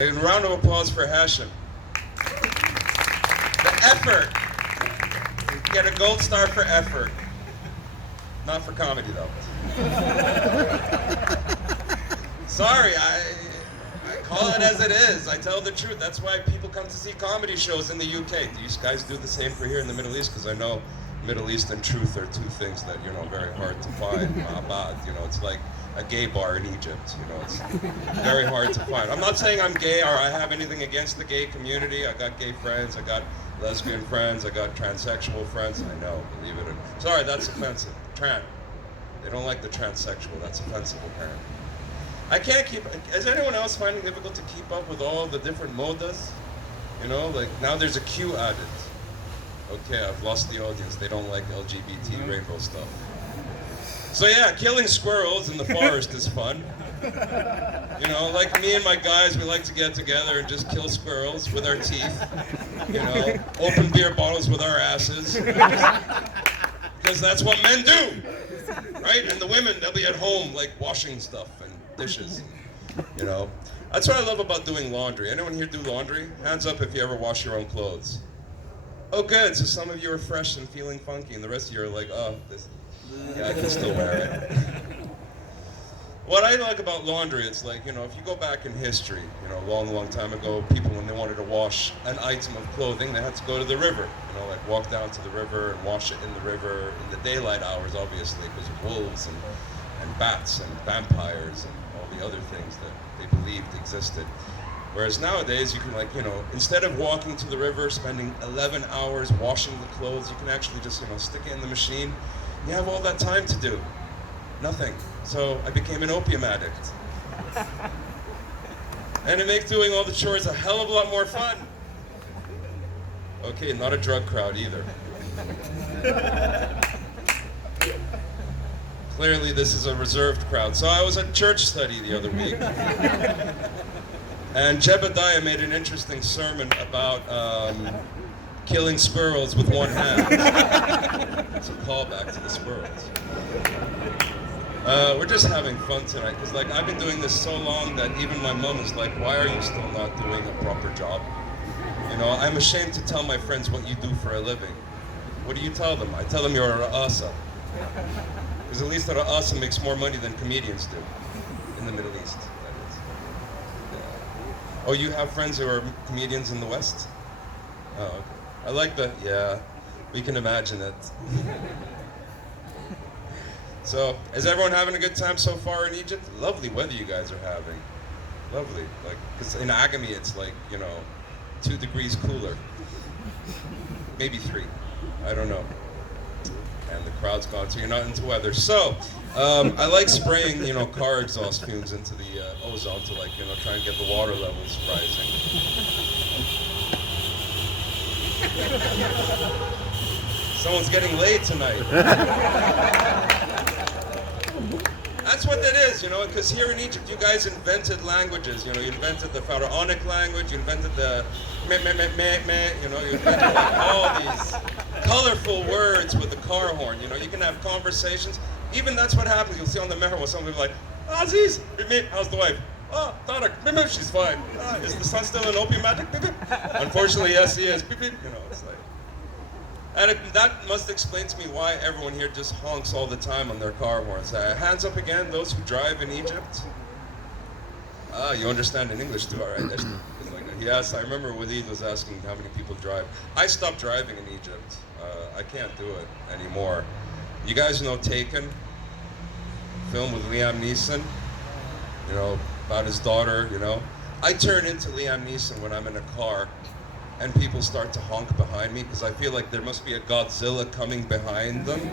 A round of applause for Hashem. The effort. Get a gold star for effort. Not for comedy, though. Sorry, I call it as it is. I tell the truth. That's why people come to see comedy shows in the UK. Do you guys do the same for here in the Middle East? Because I know Middle East and truth are two things that, very hard to find. It's like a gay bar in Egypt. It's very hard to find. I'm not saying I'm gay or I have anything against the gay community. I got gay friends, I got lesbian friends, I got transsexual friends. I know, believe it or not. Sorry, that's offensive. They don't like the transsexual. That's offensive, apparently. I can't keep. Is anyone else finding it difficult to keep up with all the different modas? Like now there's a Q added. Okay, I've lost the audience. They don't like LGBT rainbow stuff. So yeah, killing squirrels in the forest is fun. Like me and my guys, we like to get together and just kill squirrels with our teeth. Open beer bottles with our asses. Because that's what men do, right? And the women, they'll be at home like washing stuff and dishes. That's what I love about doing laundry. Anyone here do laundry? Hands up if you ever wash your own clothes. Oh, good. So some of you are fresh and feeling funky, and the rest of you are like, oh, I can still wear it. What I like about laundry, it's like, if you go back in history, a long, long time ago, people, when they wanted to wash an item of clothing, they had to go to the river, like walk down to the river and wash it in the river in the daylight hours, obviously, because of wolves and bats and vampires and all the other things that they believed existed. Whereas nowadays, you can instead of walking to the river, spending 11 hours washing the clothes, you can actually just, stick it in the machine. You have all that time to do nothing. So I became an opium addict. And it makes doing all the chores a hell of a lot more fun. Okay, not a drug crowd either. Clearly this is a reserved crowd. So I was at church study the other week. And Jebediah made an interesting sermon about killing squirrels with one hand. It's a callback to the squirrels. We're just having fun tonight, because I've been doing this so long that even my mom is like, why are you still not doing a proper job? I'm ashamed to tell my friends what you do for a living. What do you tell them? I tell them you're a ra'asa. Because at least a ra'asa makes more money than comedians do in the Middle East, that is. Yeah. Oh, you have friends who are comedians in the West? Oh, okay. I like that. Yeah, we can imagine it. So, is everyone having a good time so far in Egypt? Lovely weather you guys are having. Lovely. Because in Agami it's 2 degrees cooler. Maybe 3. I don't know. And the crowd's gone, so you're not into weather. So, I like spraying, car exhaust fumes into the ozone to try and get the water levels rising. Someone's getting laid tonight. That's what that is, because here in Egypt, you guys invented languages. You invented the Pharaonic language, you invented the meh, meh, meh, meh, meh, you invented all these colorful words with the car horn. You can have conversations. Even that's what happens. You'll see on the Meher, somebody will be like, Aziz, how's the wife? Oh, Tarek, she's fine. Is the son still an opium addict? Unfortunately, yes, he is. It's like. And that must explain to me why everyone here just honks all the time on their car horns. Hands up again, those who drive in Egypt. You understand in English too, all right? Yes, I remember Walid was asking how many people drive. I stopped driving in Egypt. I can't do it anymore. You guys know Taken? Film with Liam Neeson? About his daughter, I turn into Liam Neeson when I'm in a car and people start to honk behind me, because I feel like there must be a Godzilla coming behind them.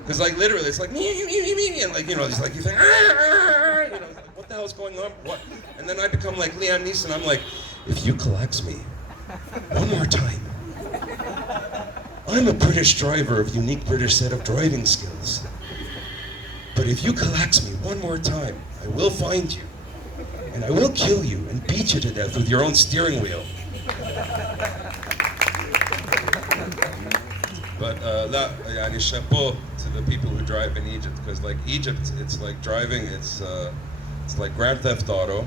Because literally, it's like, and he's like, you think, what the hell is going on? What? And then I become like Liam Neeson. I'm like, if you collect me one more time, I'm a British driver of unique British set of driving skills. But if you collect me one more time, I will find you, and I will kill you and beat you to death with your own steering wheel. But chapeau to the people who drive in Egypt, because Egypt, it's like driving, it's like Grand Theft Auto,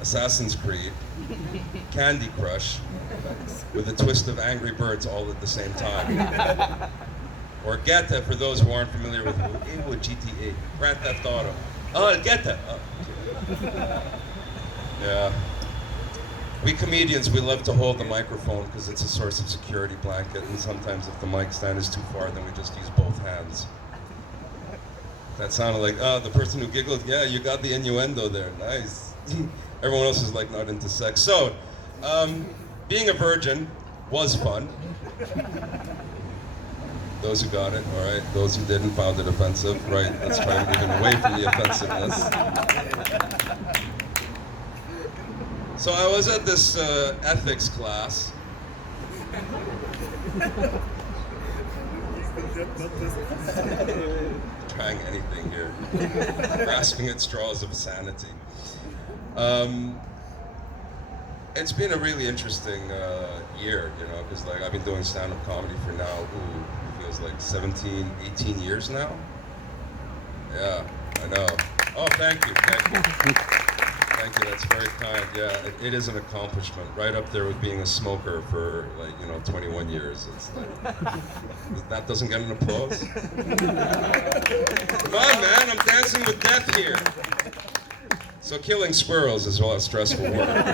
Assassin's Creed, Candy Crush, with a twist of Angry Birds all at the same time. Or GTA, for those who aren't familiar with GTA, Grand Theft Auto. Oh, GTA. Oh. Yeah. We comedians, we love to hold the microphone because it's a source of security blanket, and sometimes if the mic stand is too far, then we just use both hands. That sounded like, oh, the person who giggled, yeah, you got the innuendo there, nice. Everyone else is like not into sex. So, being a virgin was fun. Those who got it, all right. Those who didn't found it offensive, right? Let's try and get away from the offensiveness. So I was at this ethics class. Trying anything here. Grasping at straws of sanity. It's been a really interesting year, you know, because like I've been doing stand-up comedy for now, it feels like 17, 18 years now. Yeah, I know. Oh, thank you, thank you. Thank you, that's very kind. Yeah, it is an accomplishment. Right up there with being a smoker for 21 years. It's like, that doesn't get an applause? Come on, man, I'm dancing with death here. So killing squirrels is a lot of stressful work.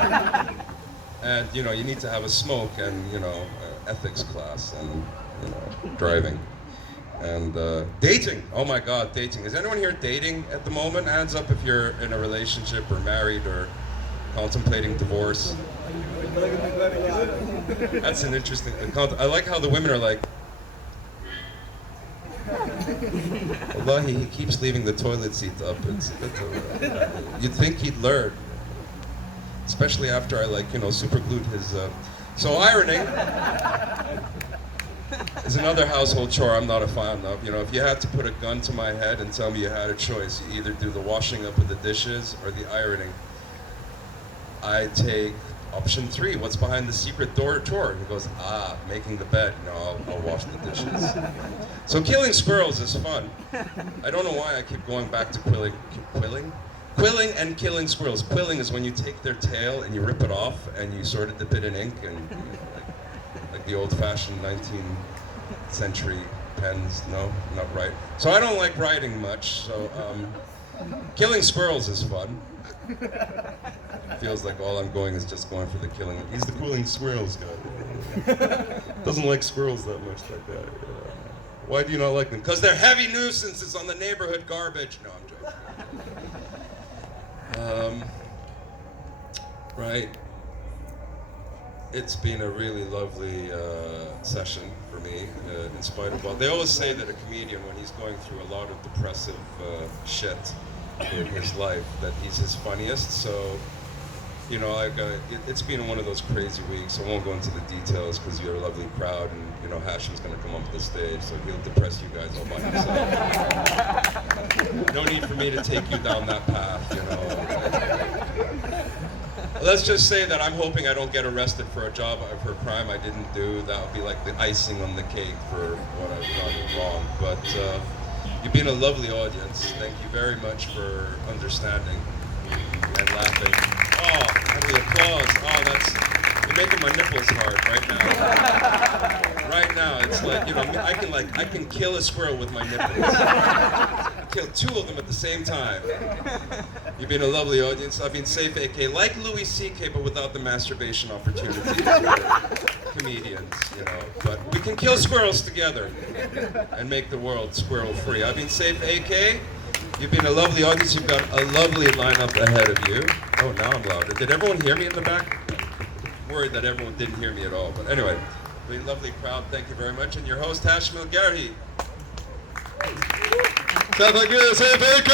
And, you need to have a smoke and, ethics class and, driving. And dating. Oh my God, dating. Is anyone here dating at the moment? Hands up if you're in a relationship or married or contemplating divorce. That's an interesting. I like how the women are like, Wallahi, he keeps leaving the toilet seat up. You'd think he'd learn. Especially after I super glued his. So ironing is another household chore I'm not a fan of. If you had to put a gun to my head and tell me you had a choice, you either do the washing up of the dishes or the ironing, I take option 3. What's behind the secret door chore? He goes, making the bed. No, I'll wash the dishes. So killing squirrels is fun. I don't know why I keep going back to quilling and killing squirrels. Quilling is when you take their tail and you rip it off and you sort of dip it in ink and like the old-fashioned 19th century pens. No, not right. So I don't like writing much. So killing squirrels is fun. Feels like all I'm going is just going for the killing. He's the killing squirrels guy. Doesn't like squirrels that much, that guy. Why do you not like them? Because they're heavy nuisances on the neighborhood garbage. No, I'm joking. Right. It's been a really lovely session for me, in spite of all. They always say that a comedian, when he's going through a lot of depressive shit in his life, that he's his funniest. So, it's been one of those crazy weeks. I won't go into the details because you're a lovely crowd, and Hashim's going to come up to the stage, so he'll depress you guys all by himself. No need for me to take you down that path, Let's just say that I'm hoping I don't get arrested for a crime I didn't do. That would be like the icing on the cake for what I've done wrong. But you've been a lovely audience. Thank you very much for understanding and laughing. Oh, and the applause. You're making my nipples hard right now. Right now, it's like, I can kill a squirrel with my nipples. Kill 2 of them at the same time. You've been a lovely audience. I've been Saif AK, like Louis C.K., but without the masturbation opportunities for comedians, But we can kill squirrels together and make the world squirrel-free. I've been Saif AK. You've been a lovely audience. You've got a lovely lineup ahead of you. Oh, now I'm louder. Did everyone hear me in the back? I'm worried that everyone didn't hear me at all. But anyway, really lovely crowd. Thank you very much. And your host, Hashim El-Garhi. Saif AK!